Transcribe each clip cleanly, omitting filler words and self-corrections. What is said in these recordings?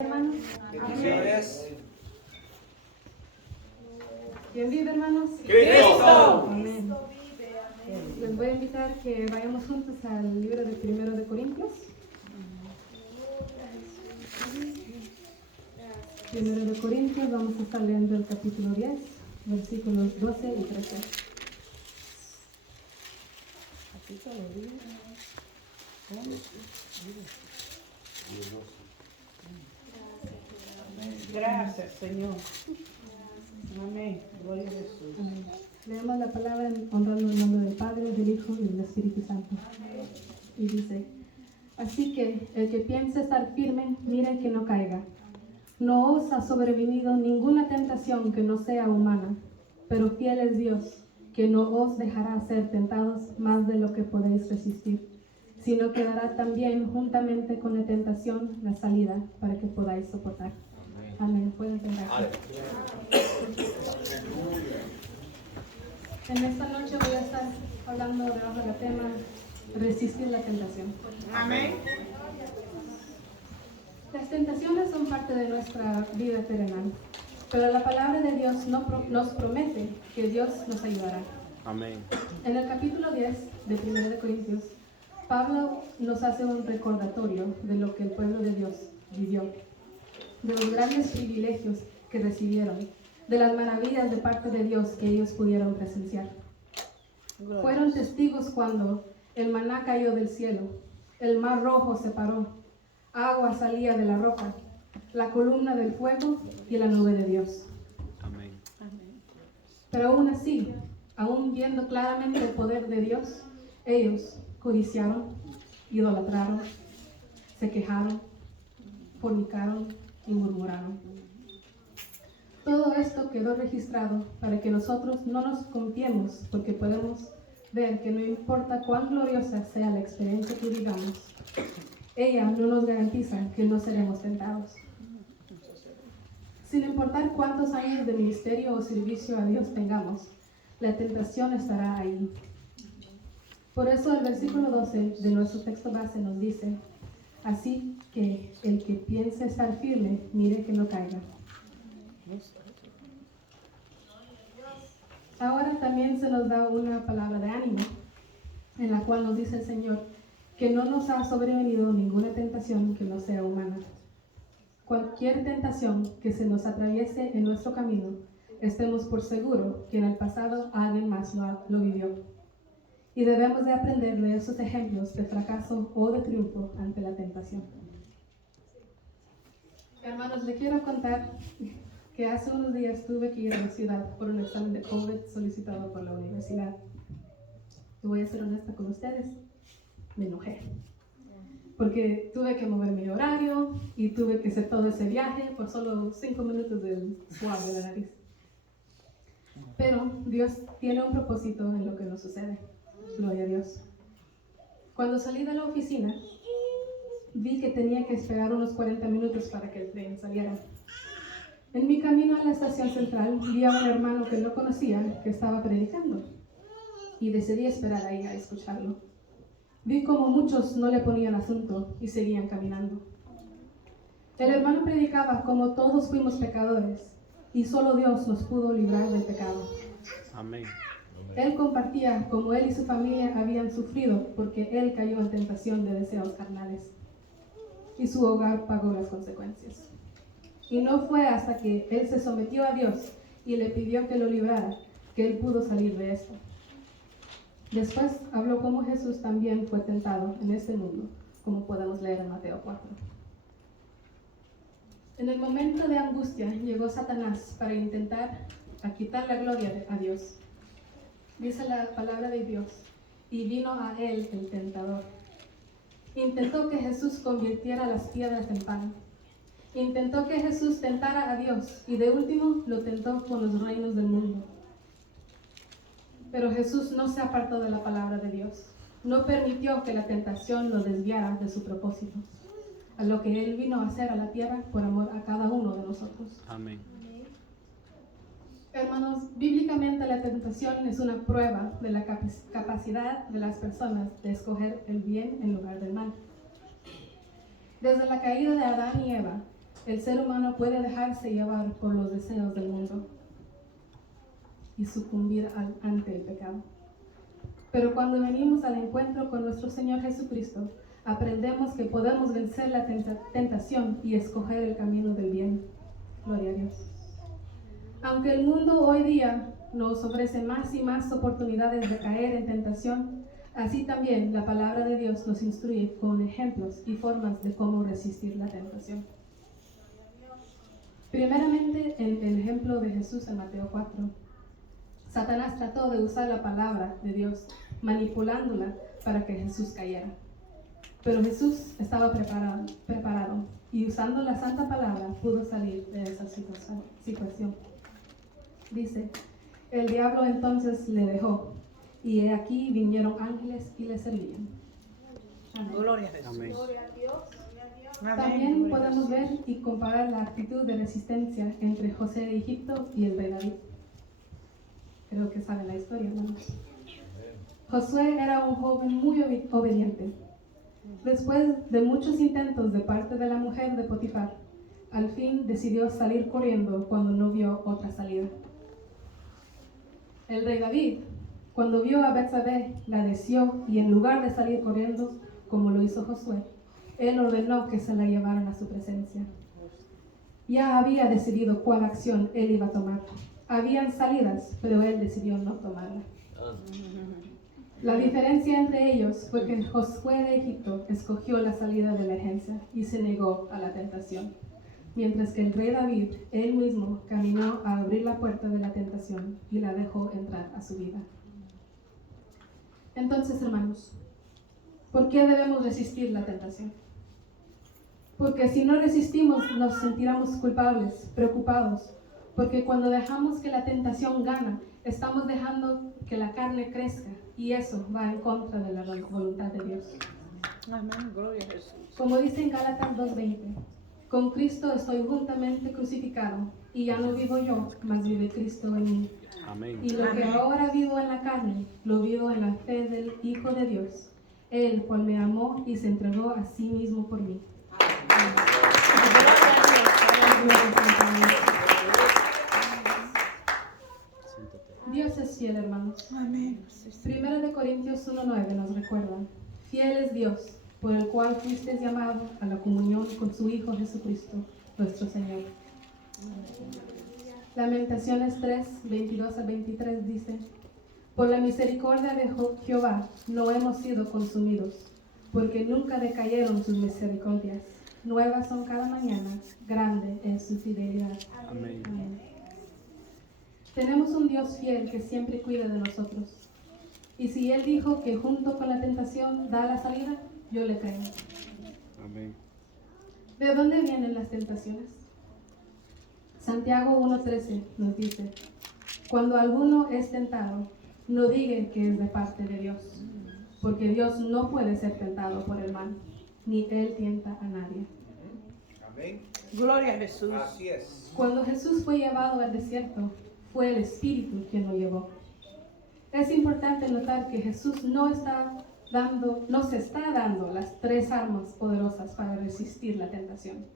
Hermanos, Bendiciones. ¿quién vive, hermanos? Cristo. Amén. Les voy a invitar que vayamos juntos al libro de 1 de Corintios. 1 de Corintios, vamos a estar leyendo el capítulo 10, versículos 12 y 13. Gracias, Señor. Amén. Gloria a Jesús. Amén. Leemos la palabra honrando el nombre del Padre, del Hijo y del Espíritu Santo. Y dice: así que el que piense estar firme, mire que no caiga. No os ha sobrevenido ninguna tentación que no sea humana, pero fiel es Dios, que no os dejará ser tentados más de lo que podéis resistir, sino que dará también juntamente con la tentación la salida para que podáis soportar. Amén. Pueden sentarse. En esta noche voy a estar hablando debajo del tema resistir la tentación. Amén. Las tentaciones son parte de nuestra vida terrenal, pero la palabra de Dios nos promete que Dios nos ayudará. Amén. En el capítulo 10 de 1 de Corintios, Pablo nos hace un recordatorio de lo que el pueblo de Dios vivió, de los grandes privilegios que recibieron, de las maravillas de parte de Dios que ellos pudieron presenciar. Fueron testigos cuando el maná cayó del cielo, el mar rojo se paró, agua salía de la roca, la columna del fuego y la nube de Dios. Amén. Pero aún así, aún viendo claramente el poder de Dios, ellos codiciaron, idolatraron, se quejaron, fornicaron y murmuraron. Todo esto quedó registrado para que nosotros no nos confiemos, porque podemos ver que no importa cuán gloriosa sea la experiencia que vivamos, ella no nos garantiza que no seremos tentados. Sin importar cuántos años de ministerio o servicio a Dios tengamos, la tentación estará ahí. Por eso el versículo 12 de nuestro texto base nos dice: así que el que piense estar firme, mire que no caiga. Ahora también se nos da una palabra de ánimo, en la cual nos dice el Señor que no nos ha sobrevenido ninguna tentación que no sea humana. Cualquier tentación que se nos atraviese en nuestro camino, estemos por seguro que en el pasado alguien más lo vivió. Y debemos de aprender de esos ejemplos de fracaso o de triunfo ante la tentación. Hermanos, les quiero contar que hace unos días tuve que ir a la ciudad por un examen de COVID solicitado por la universidad. Y voy a ser honesta con ustedes, me enojé. Porque tuve que mover mi horario y tuve que hacer todo ese viaje por solo 5 minutos del swab de la nariz. Pero Dios tiene un propósito en lo que nos sucede. Gloria a Dios. Cuando salí de la oficina, vi que tenía que esperar unos 40 minutos para que el tren saliera. En mi camino a la estación central, vi a un hermano que no conocía que estaba predicando y decidí esperar ahí a escucharlo. Vi como muchos no le ponían asunto y seguían caminando. El hermano predicaba como todos fuimos pecadores y solo Dios nos pudo librar del pecado. Amén. Él compartía cómo él y su familia habían sufrido porque él cayó en tentación de deseos carnales y su hogar pagó las consecuencias. Y no fue hasta que él se sometió a Dios y le pidió que lo librara que él pudo salir de esto. Después habló cómo Jesús también fue tentado en este mundo, como podemos leer en Mateo 4. En el momento de angustia llegó Satanás para intentar quitar la gloria a Dios. Dice la palabra de Dios: y vino a él el tentador. Intentó que Jesús convirtiera las piedras en pan. Intentó que Jesús tentara a Dios y de último lo tentó con los reinos del mundo. Pero Jesús no se apartó de la palabra de Dios. No permitió que la tentación lo desviara de su propósito, a lo que Él vino a hacer a la tierra por amor a cada uno de nosotros. Amén. Hermanos, bíblicamente la tentación es una prueba de la capacidad de las personas de escoger el bien en lugar del mal. Desde la caída de Adán y Eva, el ser humano puede dejarse llevar por los deseos del mundo y sucumbir ante el pecado. Pero cuando venimos al encuentro con nuestro Señor Jesucristo, aprendemos que podemos vencer la tentación y escoger el camino del bien. Gloria a Dios. Aunque el mundo hoy día nos ofrece más y más oportunidades de caer en tentación, así también la palabra de Dios nos instruye con ejemplos y formas de cómo resistir la tentación. Primeramente, en el ejemplo de Jesús en Mateo 4, Satanás trató de usar la palabra de Dios, manipulándola para que Jesús cayera. Pero Jesús estaba preparado y usando la santa palabra pudo salir de esa situación. Dice, el diablo entonces le dejó, y he aquí vinieron ángeles y le servían. Amén. Gloria a Jesús. Amén. Amén. También Gloria a podemos Jesús. ver y comparar la actitud de resistencia entre José de Egipto y el rey David. Creo que saben la historia, hermanos. Josué era un joven muy obediente. Después de muchos intentos de parte de la mujer de Potifar, al fin decidió salir corriendo cuando no vio otra salida. El rey David, cuando vio a Betsabé, la deseó y en lugar de salir corriendo, como lo hizo Josué, él ordenó que se la llevaran a su presencia. Ya había decidido cuál acción él iba a tomar. Habían salidas, pero él decidió no tomarla. La diferencia entre ellos fue que Josué de Egipto escogió la salida de emergencia y se negó a la tentación, mientras que el rey David, él mismo, caminó a abrir la puerta de la tentación y la dejó entrar a su vida. Entonces, hermanos, ¿por qué debemos resistir la tentación? Porque si no resistimos, nos sentiremos culpables, preocupados, porque cuando dejamos que la tentación gana, estamos dejando que la carne crezca y eso va en contra de la voluntad de Dios. Amén. Gloria a Jesús. Como dice en Gálatas 2:20, con Cristo estoy juntamente crucificado y ya no vivo yo, mas vive Cristo en mí. Amén. Y lo que Amén. ahora vivo en la carne, lo vivo en la fe del Hijo de Dios, el cual me amó y se entregó a sí mismo por mí. Siéntate. Dios es fiel, hermanos. Amén. 1 Corintios 1:9 nos recuerda, fiel es Dios, por el cual fuisteis llamado a la comunión con su Hijo Jesucristo, nuestro Señor. Lamentaciones 3:22-23 dice, por la misericordia de Jehová no hemos sido consumidos, porque nunca decayeron sus misericordias. Nuevas son cada mañana, grande es su fidelidad. Amén. Amén. Tenemos un Dios fiel que siempre cuida de nosotros. Y si Él dijo que junto con la tentación da la salida, yo le creo. Amén. ¿De dónde vienen las tentaciones? Santiago 1:13 nos dice, cuando alguno es tentado, no diga que es de parte de Dios, porque Dios no puede ser tentado por el mal, ni Él tienta a nadie. Amén. Gloria a Jesús. Así es. Cuando Jesús fue llevado al desierto, fue el Espíritu quien lo llevó. Es importante notar que Jesús no se está dando las tres armas poderosas para resistir la tentación.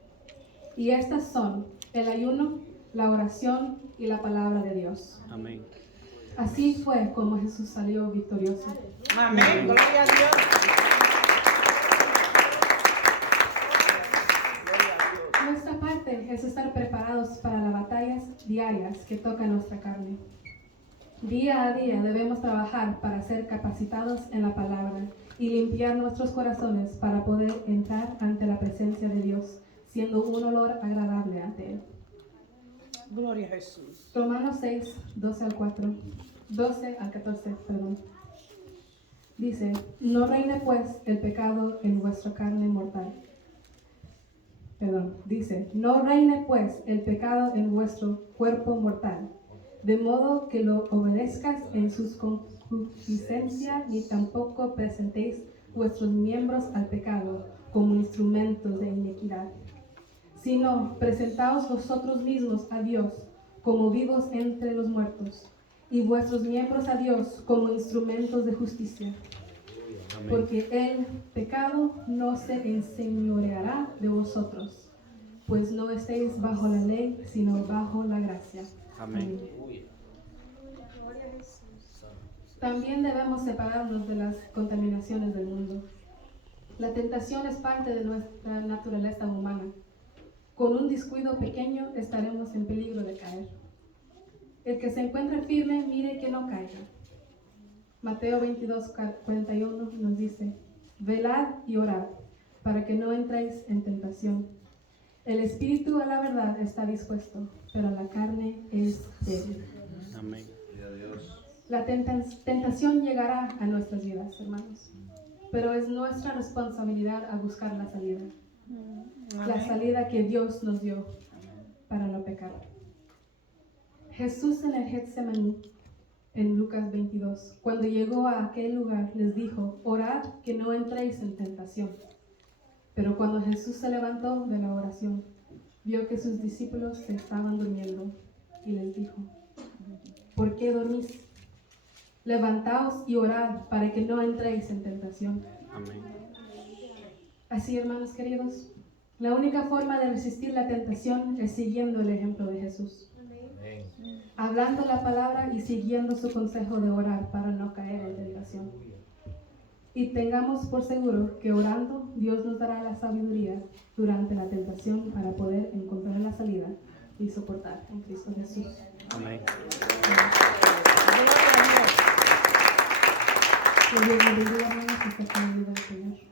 Y estas son el ayuno, la oración y la palabra de Dios. Amén. Así fue como Jesús salió victorioso. Amén. Gloria a Dios. Nuestra parte es estar preparados para las batallas diarias que tocan nuestra carne. Día a día debemos trabajar para ser capacitados en la palabra y limpiar nuestros corazones para poder entrar ante la presencia de Dios, siendo un olor agradable ante Él. Gloria a Jesús. Romanos 6, 12 al 14, perdón. Dice, no reine pues el pecado en vuestra carne mortal. Dice, no reine pues el pecado en vuestro cuerpo mortal, de modo que lo obedezcas en sus concupiscencias, ni tampoco presentéis vuestros miembros al pecado como instrumentos de iniquidad, sino presentaos vosotros mismos a Dios como vivos entre los muertos, y vuestros miembros a Dios como instrumentos de justicia. Amén. Porque el pecado no se enseñoreará de vosotros, pues no estéis bajo la ley, sino bajo la gracia. Amén. También debemos separarnos de las contaminaciones del mundo. La tentación es parte de nuestra naturaleza humana. Con un descuido pequeño estaremos en peligro de caer. El que se encuentre firme, mire que no caiga. Mateo 22:41 nos dice: velad y orad, para que no entréis en tentación. El espíritu a la verdad está dispuesto, pero la carne es débil. Amén. La tentación llegará a nuestras vidas, hermanos, pero es nuestra responsabilidad a buscar la salida. La Amén. salida que Dios nos dio para no pecar. Jesús en el Getsemaní, en Lucas 22, cuando llegó a aquel lugar, les dijo: orad que no entréis en tentación. Pero cuando Jesús se levantó de la oración, vio que sus discípulos se estaban durmiendo y les dijo: ¿por qué dormís? Levantaos y orad para que no entréis en tentación. Amén. Así, hermanos queridos, la única forma de resistir la tentación es siguiendo el ejemplo de Jesús. Hablando la palabra y siguiendo su consejo de orar para no caer en tentación. Y tengamos por seguro que orando, Dios nos dará la sabiduría durante la tentación para poder encontrar la salida y soportar en Cristo Jesús. Amén. Gloria a Dios. Que Dios nos bendiga, hermanos, y que se ayude al Señor.